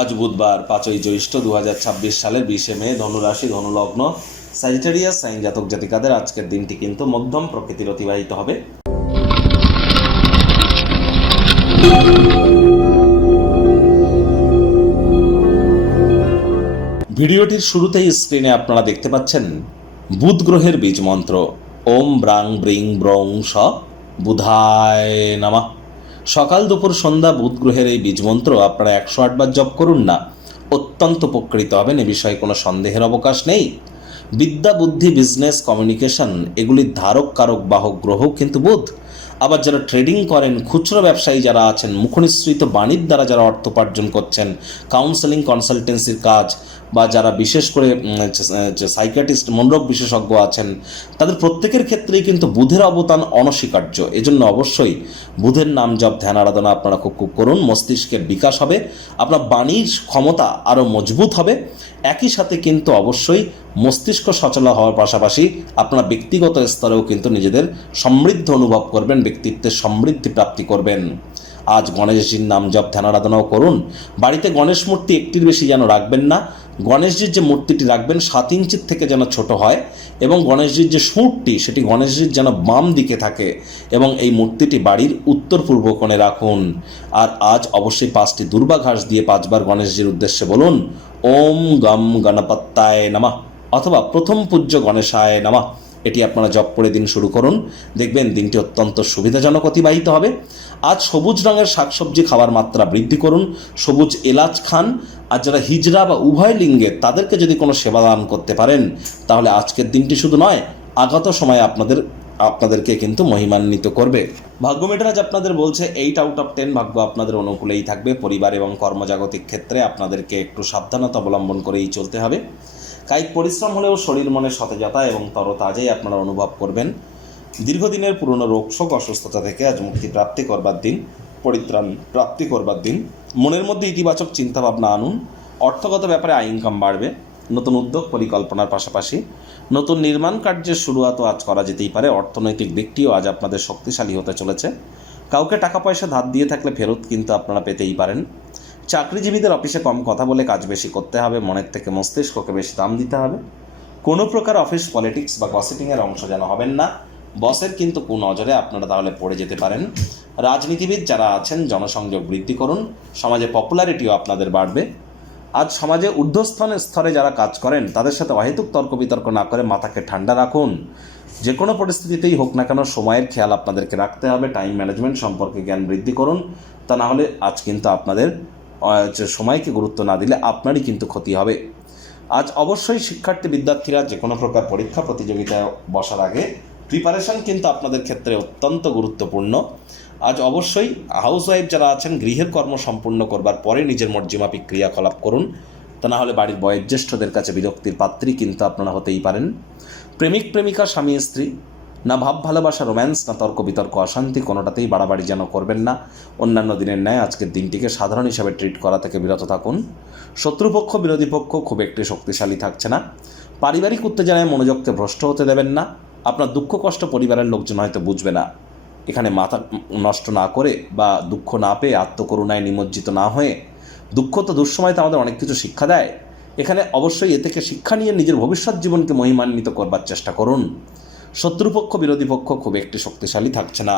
আজ বুধবার 5ই জ্যৈষ্ঠ 2026 সালের 20শে মে, ধনুরাশি ধনুলগ্ন স্যাজিটেরিয়াস সাইন জাতক জাতিকাদের আজকের দিনটি কিন্তু মধ্যম প্রকৃতির অতিবাহিত হবে। ভিডিওটির শুরুতেই স্ক্রিনে আপনারা দেখতে পাচ্ছেন বুধ গ্রহের বীজ মন্ত্র ওম ব্রাং ব্রিং ব্রং স বুধায় নমঃ। সকাল দুপুর সন্ধ্যা বুধ গ্রহের এই বীজ মন্ত্র আপনারা 108 বার জপ করুন না, অত্যন্ত উপকৃত হবেন, এ বিষয়ে কোনো সন্দেহের অবকাশ নেই। বিদ্যা বুদ্ধি বিজনেস কমিউনিকেশন এগুলির ধারক কারক বাহক গ্রহ কিন্তু বুধ। আবার যারা ট্রেডিং করেন, খুচরো ব্যবসায়ী যারা আছেন, মুখনিসৃত বাণীর দ্বারা যারা অর্থ উপার্জন করছেন, কাউন্সেলিং কনসালটেন্সির কাজ, বা যারা বিশেষ করে সাইকিয়াট্রিস্ট মনোরোগ বিশেষজ্ঞ আছেন, তাদের প্রত্যেকের ক্ষেত্রেই কিন্তু বুধের অবদান অনস্বীকার্য। এজন্য অবশ্যই বুধের নাম জপ ধ্যান আরাধনা আপনারা খুব করুন। মস্তিষ্কের বিকাশ হবে, আপনার বাণীর ক্ষমতা আরও মজবুত হবে। একই সাথে কিন্তু অবশ্যই মস্তিষ্ক সচল হওয়ার পাশাপাশি আপনারা ব্যক্তিগত স্তরেও কিন্তু নিজেদের সমৃদ্ধ অনুভব করবেন, ব্যক্তিত্বের সমৃদ্ধি প্রাপ্তি করবেন। আজ গণেশজির নাম জপ ধ্যান আরাধনাও করুন। বাড়িতে গণেশ মূর্তি একটির বেশি যেন রাখবেন না। গণেশজির যে মূর্তিটি রাখবেন 7 ইঞ্চির থেকে যেন ছোট হয়, এবং গণেশজির যে সুঁড়টি সেটি গণেশজির যেন বাম দিকে থাকে, এবং এই মূর্তিটি বাড়ির উত্তর পূর্ব কোণে রাখুন। আর আজ অবশ্যই 5টি দুর্বা ঘাস দিয়ে 5 বার গণেশজির উদ্দেশ্যে বলুন ওম গম গণপত্যায় নমঃ অথবা প্রথম পূজ্য গণেশায় নমঃ। এটি আপনারা জপ করে দিন শুরু করুন, দেখবেন দিনটি অত্যন্ত সুবিধাজনক অতিবাহিত হবে। আজ সবুজ রঙের শাকসবজি খাওয়ার মাত্রা বৃদ্ধি করুন, সবুজ এলাচ খান। আর যারা হিজড়া বা উভয় লিঙ্গের, তাদেরকে যদি কোনো সেবা দান করতে পারেন, তাহলে আজকের দিনটি শুধু নয়, আগত সময়ে আপনাদেরকে কিন্তু মহিমান্বিত করবে। ভাগ্য মিটার আজ আপনাদের বলছে 8 আউট অফ 10 ভাগ্য আপনাদের অনুকূলেই থাকবে। পরিবার এবং কর্মজাগতিক ক্ষেত্রে আপনাদেরকে একটু সাবধানতা অবলম্বন করেই চলতে হবে। কায়িক পরিশ্রম হলেও শরীর মনে সতেজতা এবং তরতাজাই আপনারা অনুভব করবেন। দীর্ঘদিনের পুরনো রোগশোক অসুস্থতা থেকে আজ মুক্তি প্রাপ্তি করবার দিন, পরিত্রাণ প্রাপ্তি করবার দিন। মনের মধ্যে ইতিবাচক চিন্তাভাবনা আনুন। অর্থগত ব্যাপারে আয় ইনকাম বাড়বে। নতুন উদ্যোগ পরিকল্পনার পাশাপাশি নতুন নির্মাণ কার্যের শুরুয়াতও আজ করা যেতেই পারে। অর্থনৈতিক দিকটিও আজ আপনাদের শক্তিশালী হতে চলেছে। কাউকে টাকা পয়সা ধার দিয়ে থাকলে ফেরত কিন্তু আপনারা পেতেই পারেন। চাকরিজীবীদের অফিসে কম কথা বলে কাজ বেশি করতে হবে, মনের থেকে মস্তিষ্ককে বেশি দাম দিতে হবে। কোনো প্রকার অফিস পলিটিক্স বা গসিপিংয়ের অংশ যেন হবেন না। বসের কিন্তু কুনজরে আপনারা তাহলে পড়ে যেতে পারেন। রাজনীতিবিদ যারা আছেন জনসংযোগ বৃদ্ধি করুন, সমাজে পপুলারিটিও আপনাদের বাড়বে। আজ সমাজে ঊর্ধ্বস্থান স্তরে যারা কাজ করেন তাদের সাথে অহেতুক তর্ক বিতর্ক না করে মাথাকে ঠান্ডা রাখুন। যে কোনো পরিস্থিতিতেই হোক না কেন সময়ের খেয়াল আপনাদেরকে রাখতে হবে। টাইম ম্যানেজমেন্ট সম্পর্কে জ্ঞান বৃদ্ধি করুন, তা না হলে আজ কিন্তু আপনাদের সময়কে গুরুত্ব না দিলে আপনারই কিন্তু ক্ষতি হবে। আজ অবশ্যই শিক্ষার্থী বিদ্যার্থীরা যে কোনো প্রকার পরীক্ষা প্রতিযোগিতায় বসার আগে প্রিপারেশন কিন্তু আপনাদের ক্ষেত্রে অত্যন্ত গুরুত্বপূর্ণ। আজ অবশ্যই হাউসওয়াইফ যারা আছেন গৃহের কর্ম সম্পূর্ণ করবার পরে নিজের মর্জিমাফিক ক্রিয়াকলাপ করুন, তা না হলে বাড়ির বয়োজ্যেষ্ঠদের কাছে বিরক্তির পাত্রী কিন্তু আপনারা হতেই পারেন। প্রেমিক প্রেমিকা স্বামী স্ত্রী, না ভাব ভালোবাসা রোম্যান্স, না তর্ক বিতর্ক অশান্তি, কোনোটাতেই বাড়াবাড়ি যেন করবেন না। অন্যান্য দিনের ন্যায় আজকের দিনটিকে সাধারণ হিসাবে ট্রিট করা থেকে বিরত থাকুন। শত্রুপক্ষ বিরোধী পক্ষ খুব একটি শক্তিশালী থাকছে না। পারিবারিক উত্তেজনায় মনোযোগকে ভ্রষ্ট হতে দেবেন না। আপনার দুঃখ কষ্ট পরিবারের লোকজন হয়তো বুঝবে না। এখানে মাথা নষ্ট না করে বা দুঃখ না পেয়ে আত্মকরুণায় নিমজ্জিত না হয়ে, দুঃখ তো দুঃসময় তো আমাদের অনেক কিছু শিক্ষা দেয়, এখানে অবশ্যই এ থেকে শিক্ষা নিয়ে নিজের ভবিষ্যৎ জীবনকে মহিমান্বিত করবার চেষ্টা করুন। শত্রুপক্ষ বিরোধী পক্ষ খুব একটি শক্তিশালী থাকছে না।